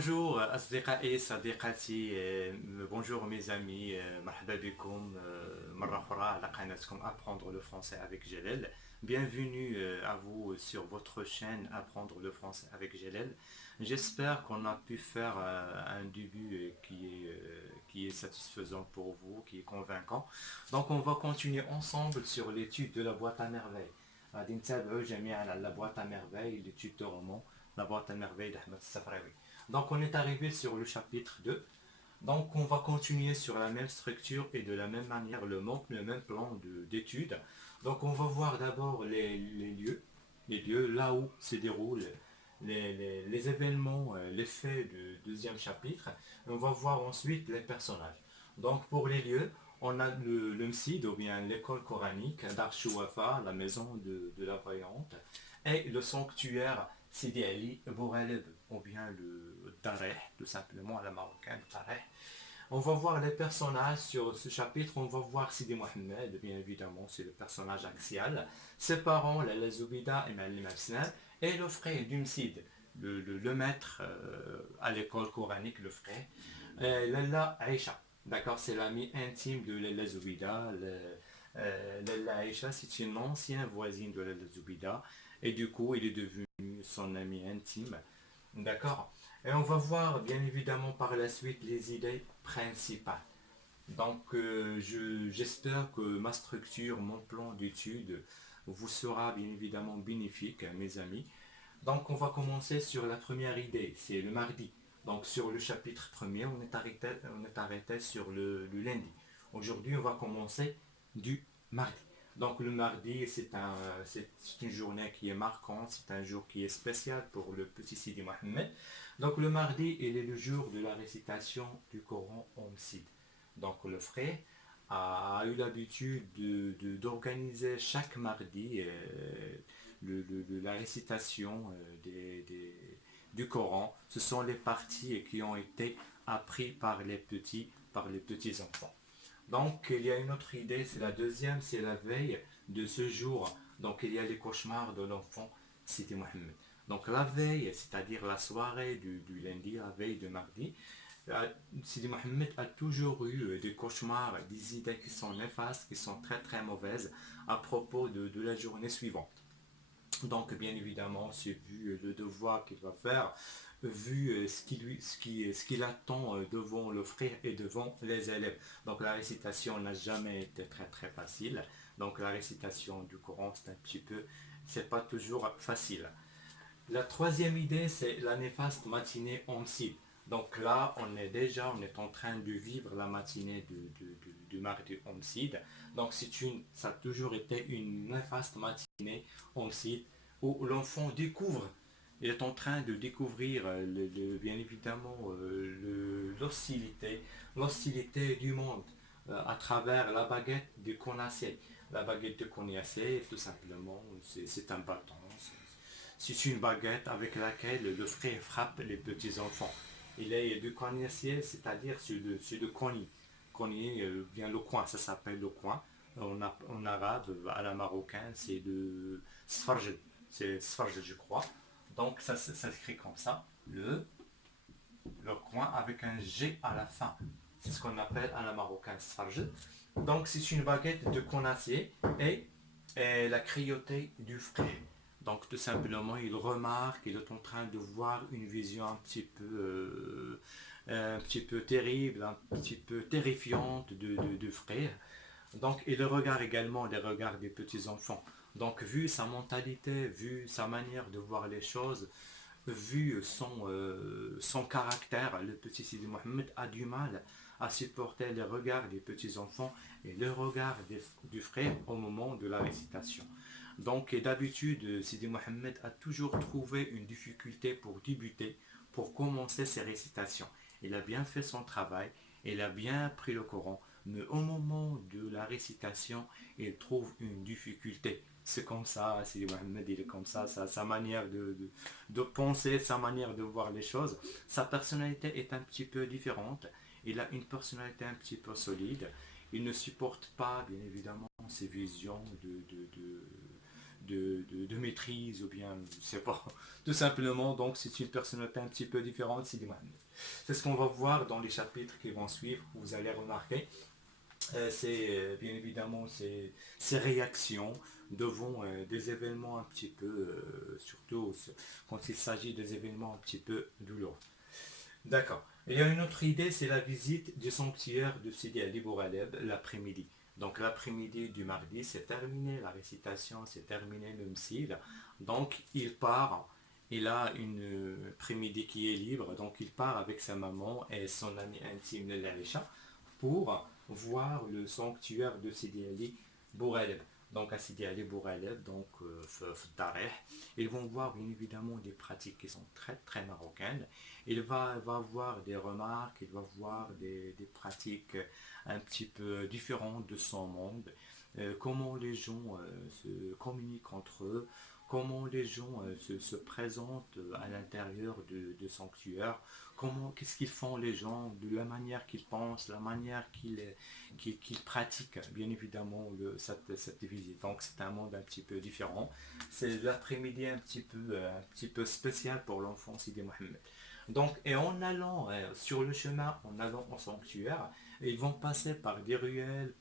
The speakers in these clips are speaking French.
Bonjour أصدقائي صديقاتي bonjour mes amis مرحبا بكم مرة أخرى على قناتكم Apprendre le français avec Jalel. Bienvenue à vous sur votre chaîne Apprendre le français avec Jalel. J'espère qu'on a pu faire un début qui est satisfaisant pour vous, qui est convaincant. Donc on va continuer ensemble sur l'étude de la boîte à merveilles. غادي نتابعوا جميعا على la boîte à merveilles, l'étude de roman, la boîte à merveilles d'Ahmed Safraoui. Donc on est arrivé sur le chapitre 2. Donc on va continuer sur la même structure et de la même manière le même plan d'étude. Donc on va voir d'abord les lieux là où se déroulent les événements, les faits du deuxième chapitre. Et on va voir ensuite les personnages. Donc pour les lieux, on a le Msid ou bien l'école coranique d'Archouafa, la maison de la voyante, et le sanctuaire Sidi Ali Bouraleb, ou bien le Dareh, tout simplement à la marocaine, Dareh. On va voir les personnages sur ce chapitre. On va voir Sidi Mohamed, bien évidemment, c'est le personnage axial. Ses parents, la Zoubida et Malim Asnan, et le frère d'Umsid, le maître à l'école coranique, le frère. Lalla Aïcha, d'accord, c'est l'ami intime de Lalla Zoubida. Lalla Aïcha, c'est une ancienne voisine de Lalla Zoubida, et du coup, il est devenu son ami intime. D'accord. Et on va voir bien évidemment par la suite les idées principales. Donc j'espère que ma structure, mon plan d'étude vous sera bien évidemment bénéfique, mes amis. Donc on va commencer sur la première idée, c'est le mardi. Donc sur le chapitre premier, on est arrêté sur le lundi. Aujourd'hui, on va commencer du mardi. Donc le mardi, c'est une journée qui est marquante, c'est un jour qui est spécial pour le petit Sidi Mohamed. Donc le mardi, il est le jour de la récitation du Coran Omsid. Donc le frère a eu l'habitude d'organiser chaque mardi la récitation du Coran. Ce sont les parties qui ont été apprises par les petits enfants. Donc il y a une autre idée, c'est la deuxième, c'est la veille de ce jour. Donc il y a les cauchemars de l'enfant Sidi Mohamed. Donc la veille, c'est-à-dire la soirée du lundi, la veille de mardi, Sidi Mohamed a toujours eu des cauchemars, des idées qui sont néfastes, qui sont très très mauvaises à propos de la journée suivante. Donc bien évidemment, c'est vu le devoir qu'il va faire, vu ce qu'il attend devant le frère et devant les élèves. Donc la récitation n'a jamais été très très facile. Donc la récitation du Coran, c'est pas toujours facile. La troisième idée, c'est la néfaste matinée en cible. Donc là, on est en train de vivre la matinée du mardi homicide. Donc ça a toujours été une néfaste matinée homicide où l'enfant découvre, il est en train de découvrir bien évidemment l'hostilité du monde à travers la baguette de Konassé. La baguette de Konassé, tout simplement, c'est un bâton. C'est une baguette avec laquelle le frère frappe les petits enfants. Il est de Konassé, c'est-à-dire sur de Koni. Koni, bien le coin, ça s'appelle le coin. En arabe, à la marocaine, c'est de Sfarj. C'est Sfarj, je crois. Donc ça s'écrit comme ça, le coin avec un G à la fin. C'est ce qu'on appelle à la marocaine Sfarj. Donc c'est une baguette de Konassé et la crayoté du frère. Donc tout simplement, il remarque qu'il est en train de voir une vision un petit peu terrible, un petit peu terrifiante de frère. Donc il regarde également les regards des petits enfants. Donc vu sa mentalité, vu sa manière de voir les choses, vu son caractère, le petit Sidi Mohamed a du mal à supporter les regards des petits enfants et le regard du frère au moment de la récitation. Donc d'habitude, Sidi Mohamed a toujours trouvé une difficulté pour débuter, pour commencer ses récitations. Il a bien fait son travail, il a bien appris le Coran, mais au moment de la récitation, il trouve une difficulté. C'est comme ça, Sidi Mohamed, il est comme ça, sa manière de penser, sa manière de voir les choses. Sa personnalité est un petit peu différente, il a une personnalité un petit peu solide, il ne supporte pas, bien évidemment, ces visions de maîtrise, ou bien, je sais pas, tout simplement, donc c'est une personnalité un petit peu différente, Sidi Mohamed. C'est ce qu'on va voir dans les chapitres qui vont suivre, vous allez remarquer. C'est bien évidemment ces réactions devant des événements un petit peu, surtout quand il s'agit des événements un petit peu douloureux. D'accord. Il y a une autre idée, c'est la visite du sanctuaire de Sidi Ali Bouraleb l'après-midi. Donc l'après-midi du mardi, c'est terminé, la récitation, c'est terminé le msil. Donc il part, il a une après-midi qui est libre, donc il part avec sa maman et son ami intime, l'Aïcha, pour voir le sanctuaire de Sidi Ali Bouraleb. Donc à Sidi Ali Bouraleb, donc Dareh, ils vont voir bien évidemment des pratiques qui sont très très marocaines. Va voir des remarques, il va voir des pratiques un petit peu différentes de son monde, comment les gens se communiquent entre eux, comment les gens se présentent à l'intérieur de sanctuaire, qu'est-ce qu'ils font les gens, de la manière qu'ils pensent, la manière qu'ils pratiquent, bien évidemment, cette visite. Donc c'est un monde un petit peu différent. C'est l'après-midi un petit peu spécial pour l'enfant Sidi Mohamed. Donc, et en allant sur le chemin, en allant au sanctuaire, ils vont passer par des ruelles,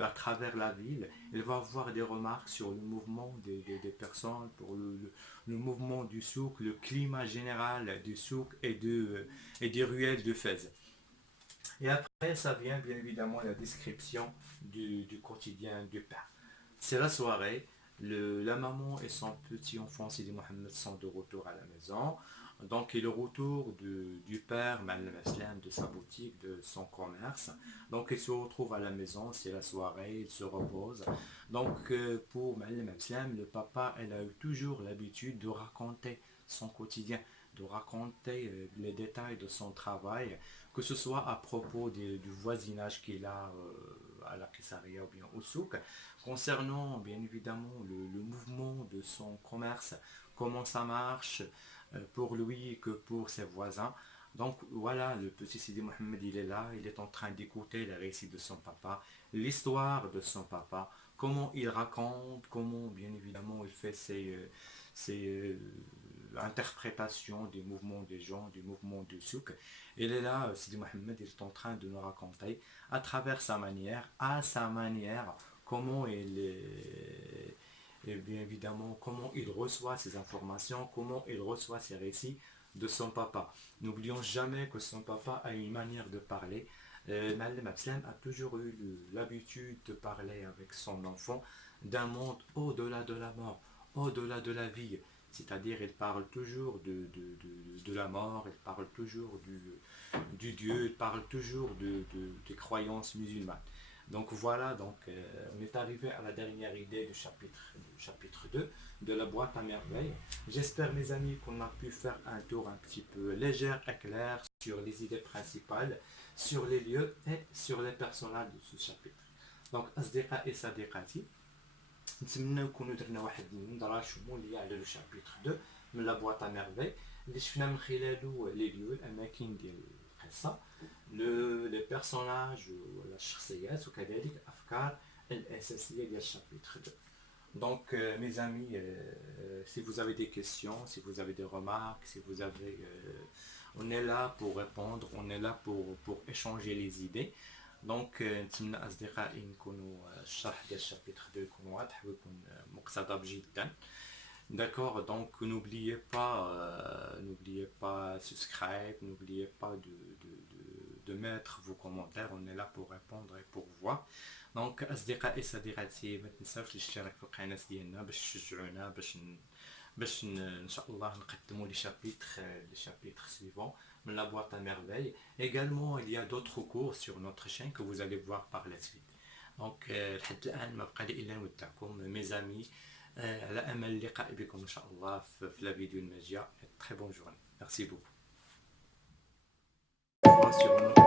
à travers la ville. Ils vont avoir des remarques sur le mouvement des personnes, pour le mouvement du souk, le climat général du souk et des ruelles de Fès. Et après, ça vient bien évidemment la description du quotidien du père. C'est la soirée, la maman et son petit enfant Sidi Mohamed sont de retour à la maison. Donc, et le retour du père, Ma'alem Aslam, de sa boutique, de son commerce. Donc, il se retrouve à la maison, c'est la soirée, il se repose. Donc, pour Ma'alem Aslam, le papa, elle a eu toujours l'habitude de raconter son quotidien, de raconter les détails de son travail, que ce soit à propos du voisinage qu'il a à la Kessaria ou bien au souk, concernant bien évidemment le mouvement de son commerce, comment ça marche pour lui que pour ses voisins. Donc voilà, le petit Sidi Mohamed, il est là, il est en train d'écouter les récits de son papa, l'histoire de son papa, comment il raconte, comment bien évidemment il fait ses interprétations des mouvements des gens, du mouvement du souk. Il est là, Sidi Mohamed, il est en train de nous raconter à travers sa manière, à sa manière, comment et bien évidemment comment il reçoit ces informations, comment il reçoit ces récits de son papa. N'oublions jamais que son papa a une manière de parler. Malem Abslam a toujours eu l'habitude de parler avec son enfant d'un monde au-delà de la mort, au-delà de la vie. C'est-à-dire, il parle toujours de la mort, il parle toujours du Dieu, il parle toujours des croyances musulmanes. Donc voilà, on est arrivé à la dernière idée du chapitre 2 de la boîte à merveilles. J'espère mes amis qu'on a pu faire un tour un petit peu léger et clair sur les idées principales, sur les lieux et sur les personnages de ce chapitre. Donc أصدقائي صديقاتي نتمنى نكونوا درنا واحد النظره شموليه على لو شابيتر 2 من لا بواط ميرفي اللي شفنا من خلاله لي ليو الاماكن ديال القصه لي بيرسوناج ولا الشخصيات وكذلك الافكار الاساسيه ديال الشابيتر 2. Donc, mes amis, si vous avez des questions, si vous avez des remarques, si vous avez, on est là pour répondre, on est là pour échanger les idées. دونك نتمنى اصدقائي نكونوا الشرح ديال الشابيتر 2 يكون واضح ويكون مقتضب جدا. D'accord, donc n'oubliez pas subscribe, n'oubliez pas de mettre vos commentaires, on est là pour répondre et pour voir. دونك اصدقائي صديقاتي ما تنساوش الاشتراك في القناه ديالنا باش تشجعونا باش ان شاء الله نقدموا les chapitres suivants de la boîte à merveilles. Également, il y a d'autres cours sur notre chaîne que vous allez voir par la suite. Donc, لحد الآن ما بقى لي إلا نودعكم mes amis على أمل اللقاء بكم إن شاء الله في la vidéo الماجية. Très bonne journée. Merci beaucoup. Sur